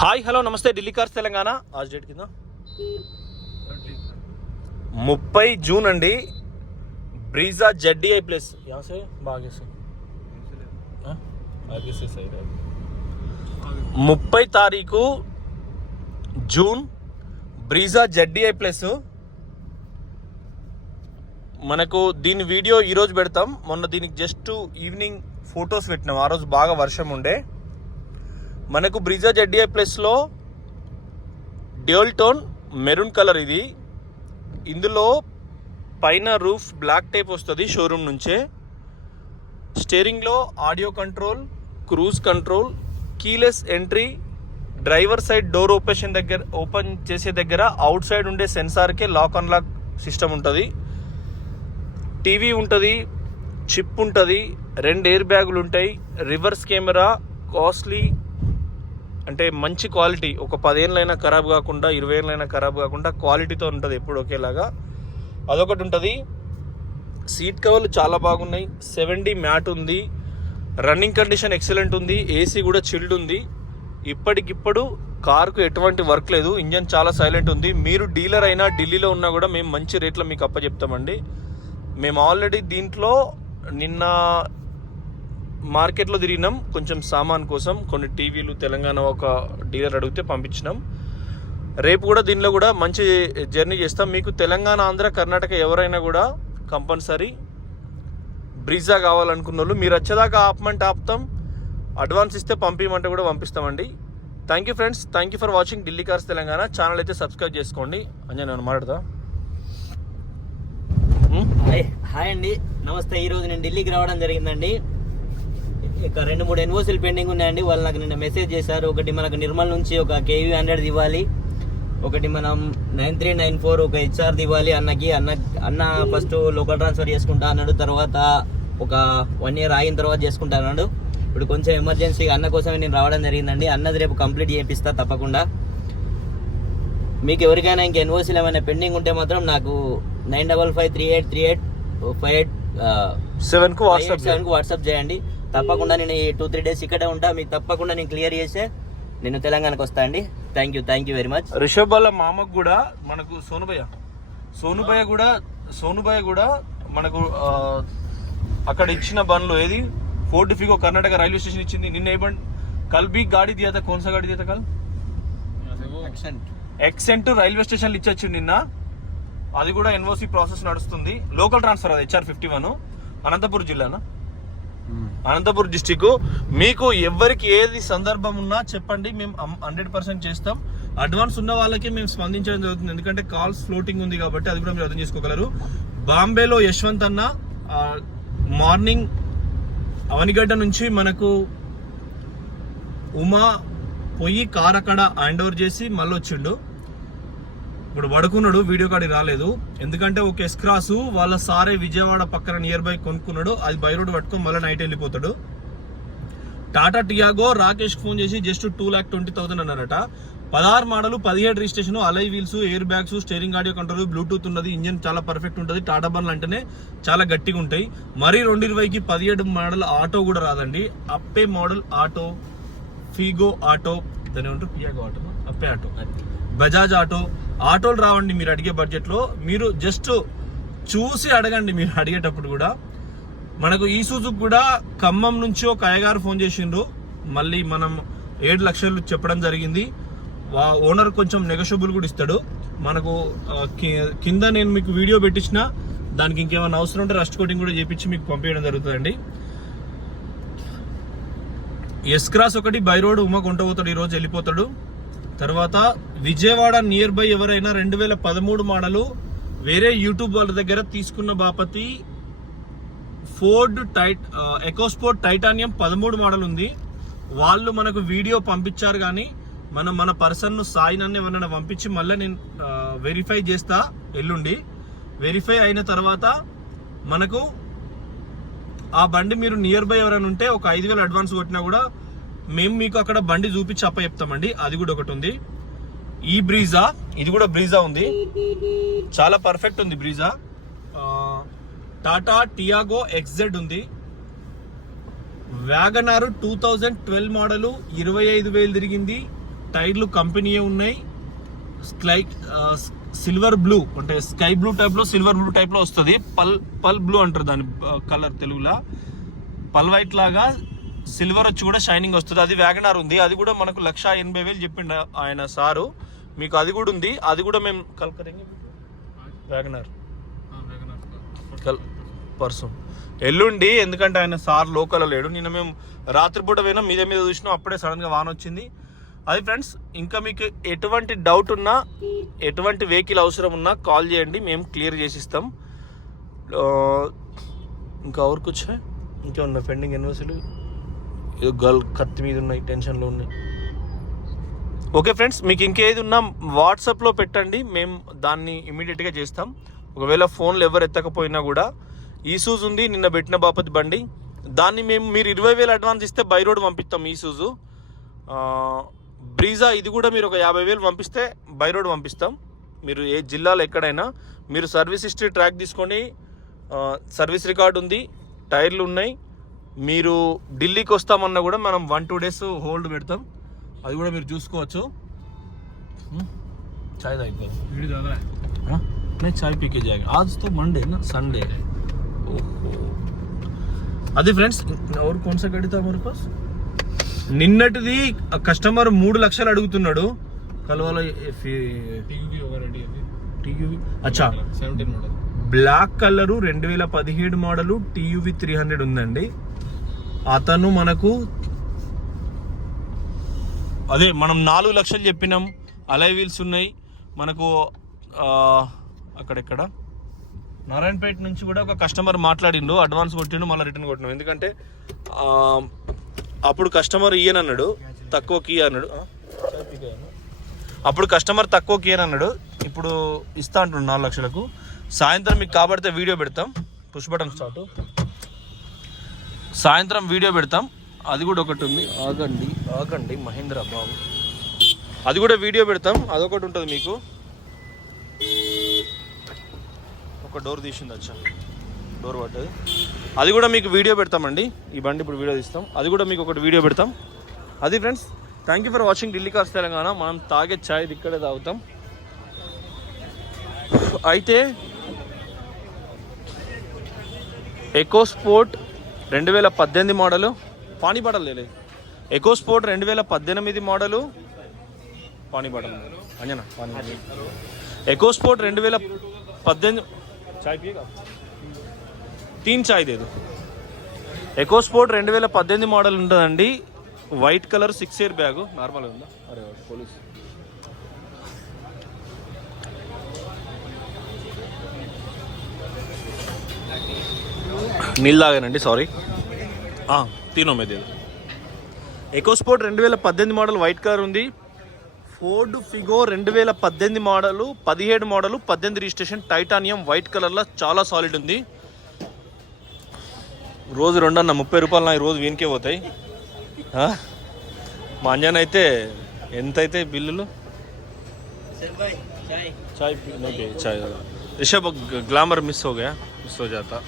Hi hello नमस्ते Delhi cars Telangana आज date कितना 30 जून अंडी ब्रीजा ZDI प्लस यहाँ से आगे से आगे से सही है 30 तारीखु जून బ్రీజా ZDI ప్లస్ మనకు దీని వీడియో ఈ రోజు పెడతాం. మొన్న దీనికి జస్ట్ ఈవినింగ్ ఫొటోస్ పెట్టినాం. ఆ రోజు బాగా వర్షం ఉండే. మనకు బ్రీజా ZDI ప్లస్లో డ్యూయల్ టోన్ మెరూన్ కలర్ ఇది. ఇందులో పైన రూఫ్ బ్లాక్ టైప్ వస్తుంది షోరూమ్ నుంచే. స్టీరింగ్లో audio control, cruise control, keyless entry, driver side door open చేసే దగ్గర అవుట్ సైడ్ ఉండే సెన్సార్కే లాక్ అన్లాక్ సిస్టమ్ ఉంటుంది. టీవీ ఉంటుంది, చిప్ ఉంటుంది, 2 ఎయిర్ బ్యాగులు ఉంటాయి, రివర్స్ కెమెరా, కాస్ట్లీ అంటే మంచి క్వాలిటీ. ఒక 10 ఏళ్ళైనా ఖరాబ్ కాకుండా, 20 ఏళ్ళైనా ఖరాబ్ కాకుండా క్వాలిటీతో ఉంటుంది ఎప్పుడు ఒకేలాగా. అదొకటి ఉంటుంది. సీట్ కవర్లు చాలా బాగున్నాయి. 7D మ్యాట్ ఉంది. రన్నింగ్ కండిషన్ ఎక్సలెంట్ ఉంది. ఏసీ కూడా చిల్డ్ ఉంది. ఇప్పటికిప్పుడు కార్కు ఎటువంటి వర్క్ లేదు. ఇంజన్ చాలా సైలెంట్ ఉంది. మీరు డీలర్ అయినా ఢిల్లీలో ఉన్నా కూడా మేము మంచి రేట్లో మీకు అప్పచెప్తామండి. మేము ఆల్రెడీ దీంట్లో నిన్న మార్కెట్లో తిరిగినాం కొంచెం సామాన్ కోసం. కొన్ని టీవీలు తెలంగాణ ఒక డీలర్ అడిగితే పంపించినాం. రేపు కూడా దీనిలో కూడా మంచి జర్నీ చేస్తాం. మీకు తెలంగాణ, ఆంధ్ర, కర్ణాటక ఎవరైనా కూడా కంపల్సరీ బ్రీజా కావాలనుకున్న వాళ్ళు మీరు వచ్చేదాకా ఆపమంటే ఆపుతాం. అడ్వాన్స్ ఇస్తే పంపించమంటే కూడా పంపిస్తామండి. Thank you friends. Thank you for watching Delhi cars Telangana. Channel అయితే సబ్స్క్రైబ్ చేసుకోండి. అంజయ్ నేను మాట్లాడతా. హాయ్ అండి, నమస్తే. ఈరోజు నేను ఢిల్లీకి రావడం జరిగిందండి. ఇక 2-3 ఎన్ఓసీలు పెండింగ్ ఉన్నాయండి. వాళ్ళు నాకు నిన్న మెసేజ్ చేశారు. ఒకటి మనకు నిర్మల్ నుంచి ఒక KV 100 ఇవ్వాలి, ఒకటి మనం 9394 ఒక HR ఇవ్వాలి అన్నకి. అన్న ఫస్ట్ లోకల్ ట్రాన్స్ఫర్ చేసుకుంటా అన్నాడు. తర్వాత ఒక 1 ఇయర్ ఆగిన తర్వాత చేసుకుంటా అన్నాడు. ఇప్పుడు కొంచెం ఎమర్జెన్సీగా అన్న కోసమే నేను రావడం జరిగిందండి. అన్నది రేపు కంప్లీట్ చేపిస్తా తప్పకుండా. మీకు ఎవరికైనా ఇంక ఎన్ఓసీలు ఏమైనా పెండింగ్ ఉంటే మాత్రం నాకు 9553853857కు వాట్సాప్ చేయండి. తప్పకుండా నేను ఈ 2-3 డేస్ ఇక్కడే ఉంటా. మీకు తప్పకుండా నేను క్లియర్ చేసే నేను తెలంగాణకు వస్తా అండి. Thank you very much. Rishabh వాళ్ళ మామకు కూడా మనకు సోనుభయ్య కూడా మనకు అక్కడ ఇచ్చిన బండ్లు ఏది Ford Figo Karnataka railway station ఇచ్చింది. నిన్న ఏ బండి కల్ भी गाड़ी दिया था, कौन सा गाड़ी दिया था कल? एक्सेंट రైల్వే స్టేషన్ ఇచ్చొచ్చు నిన్న. అది కూడా ఎన్ఓసి ప్రాసెస్ నడుస్తుంది. లోకల్ ట్రాన్స్ఫర్ అది HR 51 అనంతపూర్ జిల్లానా, అనంతపూర్ డిస్టిక్. మీకు ఎవరికి ఏది సందర్భం ఉన్నా చెప్పండి, మేము 100% చేస్తాం. అడ్వాన్స్ ఉన్న వాళ్ళకి మేము స్పందించడం జరుగుతుంది. ఎందుకంటే కాల్స్ ఫ్లోటింగ్ ఉంది కాబట్టి అది కూడా మీరు అర్థం చేసుకోగలరు. బాంబేలో యశ్వంత్ అన్న మార్నింగ్ అవనిగడ్డ నుంచి మనకు ఉమా పోయి కార్ అక్కడ హ్యాండ్ ఓవర్ చేసి మళ్ళీ వచ్చిండు. ఇప్పుడు పడుకున్నాడు, వీడియో కాడి రాలేదు. ఎందుకంటే ఒక ఎస్క్రాస్ వాళ్ళ సారే విజయవాడ పక్కన నియర్ బై కొనుక్కున్నాడు. అది బై రోడ్ పట్టుకొని మళ్ళీ నైట్ వెళ్ళిపోతాడు. టాటా టియాగో రాకేష్ ఫోన్ చేసి జస్ట్ 2,20,000 అన్నారట. 16 మోడల్, 17 రిజిస్ట్రేషన్, అలై wheels, air bags, steering audio control, Bluetooth ఉన్నది. ఇంజన్ చాలా పర్ఫెక్ట్ ఉంటుంది. టాటా బండ్లు అంటేనే చాలా గట్టిగా ఉంటాయి. మరీ 2020కి 17 మోడల్ ఆటో కూడా రాదండి. అప్పే మోడల్ ఆటో, ఫీగో ఆటో, దాని ఏమంటారు పియాగో ఆటో, అప్పే ఆటో, బజాజ్ ఆటోలు రావండి మీరు అడిగే బడ్జెట్ లో. మీరు జస్ట్ చూసి అడగండి. మీరు అడిగేటప్పుడు కూడా మనకు ఈ సూజుకు కూడా ఖమ్మం నుంచి ఒక అయ్యగారు ఫోన్ చేసిండ్రు. మళ్ళీ మనం 7 లక్షలు చెప్పడం జరిగింది. ఓనర్ కొంచెం నెగోషియబుల్ కూడా ఇస్తాడు మనకు. కింద నేను మీకు వీడియో పెట్టించిన దానికి ఇంకేమైనా అవసరం ఉంటే రస్ట్ కోటింగ్ కూడా చేపించి మీకు పంపించడం జరుగుతుందండి. ఎస్క్రాస్ ఒకటి బై రోడ్ ఉమా కొంట పోతాడు, ఈరోజు వెళ్ళిపోతాడు. తర్వాత విజయవాడ నియర్ బై ఎవరైనా 2013 మోడలు వేరే యూట్యూబ్ వాళ్ళ దగ్గర తీసుకున్న బాపతి ఫోర్డ్ ఎకోస్పోర్ట్ టైటానియం 13 మోడల్ ఉంది. వాళ్ళు మనకు వీడియో పంపించారు. కానీ మన పర్సన్ సాయి నన్ను ఎవరైనా పంపించి మళ్ళీ నేను వెరిఫై చేస్తా. ఎల్లుండి వెరిఫై అయిన తర్వాత మనకు ఆ బండి మీరు నియర్ బై ఎవరైనా ఉంటే ఒక 5,000 అడ్వాన్స్ కొట్టినా కూడా మేము మీకు అక్కడ బండి చూపించి అప్ప చెప్తామండి. అది కూడా ఒకటి ఉంది. ఈ బ్రీజా, ఇది కూడా బ్రీజా ఉంది, చాలా పర్ఫెక్ట్ ఉంది బ్రీజా. టాటా టియాగో XZ ఉంది. వ్యాగనార్ 2012 మోడల్ 25,000 తిరిగింది. టైర్లు కంపెనీ ఉన్నాయి. సిల్వర్ బ్లూ అంటే స్కై బ్లూ టైప్ లో సిల్వర్ బ్లూ టైప్ లో వస్తుంది. పల్ బ్లూ అంటారు దాని కలర్ తెలుగులో. పల్ వైట్ లాగా సిల్వర్ వచ్చి కూడా షైనింగ్ వస్తుంది. అది వ్యాగనార్ ఉంది, అది కూడా మనకు 1,80,000 చెప్పిండు ఆయన సారు. మీకు అది కూడా ఉంది, అది కూడా మేము వ్యాగనార్ పర్సు ఎల్లుండి, ఎందుకంటే ఆయన సార్ లోకల్ లేడు. నిన్న మేము రాత్రిపూట పోయినా మీద చూసినాం, అప్పుడే సడన్గా వాన వచ్చింది. అది ఫ్రెండ్స్, ఇంకా మీకు ఎటువంటి డౌట్ ఉన్నా, ఎటువంటి వెహికల్ అవసరం ఉన్నా కాల్ చేయండి, మేము క్లియర్ చేసి ఇస్తాం. ఇంకా ఎవరికి వచ్చాయి, ఇంకా ఉన్నాయి పెండింగ్ యూనివర్సిటీలు, ఏదో గర్ల్ కత్తి మీద ఉన్నాయి, టెన్షన్లో ఉన్నాయి. ఓకే ఫ్రెండ్స్, మీకు ఇంకేది ఉన్నా వాట్సాప్లో పెట్టండి, మేము దాన్ని ఇమీడియట్గా చేస్తాం. ఒకవేళ ఫోన్లు ఎవరు ఎత్తకపోయినా కూడా ఈసూజ్ ఉంది, నిన్న పెట్టిన బాపతి బండి, దాన్ని మీరు 20,000 అడ్వాన్స్ ఇస్తే బై రోడ్ పంపిస్తాం. ఈసూజు బ్రీజా ఇది కూడా మీరు ఒక 50,000 పంపిస్తే బై రోడ్ పంపిస్తాం. మీరు ఏ జిల్లాలో ఎక్కడైనా మీరు సర్వీస్ హిస్టరీ ట్రాక్ తీసుకొని, సర్వీస్ రికార్డు ఉంది, టైర్లు ఉన్నాయి, మీరు ఢిల్లీకి వస్తామన్నా కూడా మనం 1-2 days హోల్డ్ పెడతాం. అది కూడా మీరు చూసుకోవచ్చు. చాయ్ తాగిపోయింది, చాయ్ పీకే జాగా ఆజ్తో మండే నా సండే. అది ఫ్రెండ్స్, ఎవరు కొనసా గడితా మరి పాస్. నిన్నటిది కస్టమర్ 3 లక్షలు అడుగుతున్నాడు. కలవాల అచ్చా, బ్లాక్ కలరు 2017 మోడలు TUV 300 ఉందండి. అతను మనకు అదే మనం 4 లక్షలు చెప్పినాం. అలై వీల్స్ ఉన్నాయి మనకు. అక్కడెక్కడ నారాయణపేట నుంచి కూడా ఒక కస్టమర్ మాట్లాడిండు, అడ్వాన్స్ కొట్టిండు, మళ్ళీ రిటర్న్ కొట్టినాం. ఎందుకంటే అప్పుడు కస్టమర్ ఇయ్యనన్నాడు, తక్కువకి అన్నాడు. అప్పుడు కస్టమర్ తక్కువకి అన్నాడు, ఇప్పుడు ఇస్తా అంటున్నాడు 4 లక్షలకు. సాయంత్రం మీకు కాబడితే వీడియో పెడతాం. Push button start. సాయంత్రం వీడియో పెడతాం. అది కూడా ఒకటి ఉంది, ఆగండి మహేంద్ర బాబు, అది కూడా వీడియో పెడతాం. అదొకటి ఉంటుంది మీకు. ఒక డోర్ తీసింది, వచ్చా డోర్ పట్టదు. అది కూడా మీకు వీడియో పెడతామండి. ఈ బండి ఇప్పుడు వీడియో తీస్తాం, అది కూడా మీకు ఒకటి వీడియో పెడతాం. అది friends, thank you for watching Delhi cars Telangana. మనం తాగే ఛాయ్ ఇక్కడే తాగుతాం. అయితే ఎకో స్పోర్ట్ 2018 మోడలు, పానీ బాటల్ లేదు. ఎకో స్పోర్ట్ 2018 మోడలు, పానీ బాటల్ అంజనా పానీ. ఎకో స్పోర్ట్ 2018 చాయ్ పియేగా, 3 చాయ్ దేదు. ఎకో స్పోర్ట్ 2018 మోడల్ ఉంటుందండి. వైట్ కలర్ 6 ఎయిర్ బ్యాగ్ నార్మల్గా ఉందా? అరే పోలీస్ నీళ్ళు తాగానండి, సారీ. తీనో మీద EcoSport 2018 model white colour ఉంది. Ford Figo 2018 model, 17 model, 18 registration, titanium white కలర్లో చాలా సాలిడ్ ఉంది. రోజు 2 అన్న 30 రూపాయలు నా రోజు వీనికే పోతాయి. మా అంజన్ అయితే ఎంత అయితే బిల్లులు. చాయ్ ఓకే చాయ్ రిషబ్ గ్లామర్ మిస్ हो गया, మిస్ हो जाता.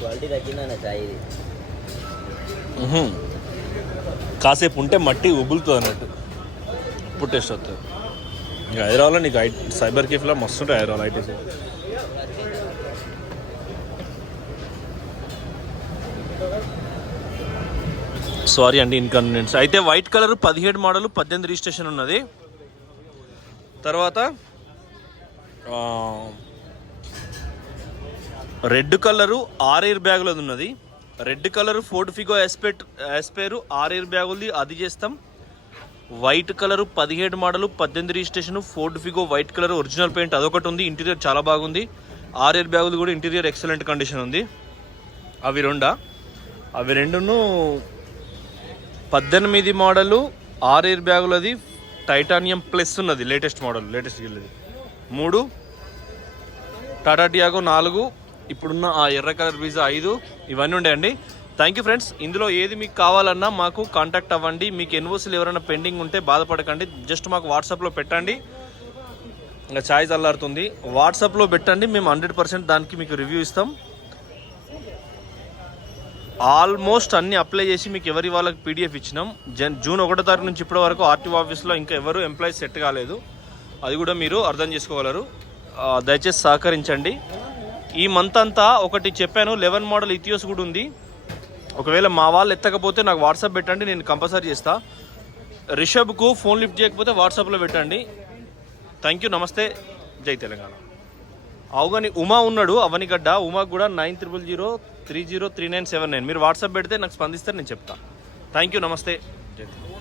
క్వాలిటీ తగ్గిందన్న చాయ్ ఇది. కాసేపు ఉంటే మట్టి ఉబులుతుంది అన్నట్టు, ఇప్పుడు టేస్ట్ వస్తుంది. ఇంకా హైదరాబాద్లో నీకు సైబర్ కేఫ్లో మస్తు ఉంటాయి. హైదరాబాద్ ఐటీ సారీ అండి ఇన్కన్వీనియన్స్. అయితే వైట్ కలర్ 17 మోడల్ 18 రిజిస్ట్రేషన్ ఉన్నది. తర్వాత రెడ్ కలరు 6 ఎయిర్ బ్యాగులో ఉన్నది. రెడ్ కలర్ ఫోర్డ్ ఫిగో ఎస్పేరు 6 ఎయిర్ బ్యాగులది, అది చేస్తాం. White colour 17 model 18 registration Ford Figo white colour original paint, అదొకటి ఉంది. ఇంటీరియర్ చాలా బాగుంది. 6 ఎయిర్ బ్యాగులు కూడా ఇంటీరియర్ ఎక్సలెంట్ కండిషన్ ఉంది. అవి రెండును 18 మోడలు 6 ఎయిర్ బ్యాగులది, టైటానియం ప్లస్ ఉన్నది, లేటెస్ట్ మోడల్, లేటెస్ట్ గిల్లది. 3 టాటా టియాగో 4, ఇప్పుడున్న ఆ ఎర్ర కలర్ బ్రీజా 5, ఇవన్నీ ఉండేయండి. Thank you friends. ఇందులో ఏది మీకు కావాలన్నా మాకు కాంటాక్ట్ అవ్వండి. మీకు ఎన్ఓసీలు ఎవరైనా పెండింగ్ ఉంటే బాధపడకండి, జస్ట్ మాకు వాట్సాప్లో పెట్టండి. ఇంకా ఛాయ్ చల్లారుతుంది, వాట్సాప్లో పెట్టండి, మేము 100% దానికి మీకు రివ్యూ ఇస్తాం. ఆల్మోస్ట్ అన్ని అప్లై చేసి మీకు ఎవరి వాళ్ళకి పీడిఎఫ్ ఇచ్చినాం. జూన్ 1వ తారీఖు నుంచి ఇప్పటి వరకు ఆర్టీఓ ఆఫీస్లో ఇంకా ఎవరు ఎంప్లాయీస్ సెట్ కాలేదు. అది కూడా మీరు అర్థం చేసుకోగలరు. దయచేసి సహకరించండి. ఈ మంత్ అంతా ఒకటి చెప్పాను, 11 మోడల్ ఇథియోస్ కూడా ఉంది. ఒకవేళ మా వాళ్ళు ఎత్తకపోతే నాకు వాట్సాప్ పెట్టండి, నేను కంపల్సరీ చేస్తా. రిషబ్కు ఫోన్ లిఫ్ట్ చేయకపోతే వాట్సాప్లో పెట్టండి. థ్యాంక్ యూ, నమస్తే, జై తెలంగాణ. అవుగాని ఉమా ఉన్నాడు అవనిగడ్డ, ఉమాకు కూడా 9000303979. మీరు వాట్సాప్ పెడితే నాకు స్పందిస్తే నేను చెప్తా. థ్యాంక్ యూ, నమస్తే, జై తెలంగాణ.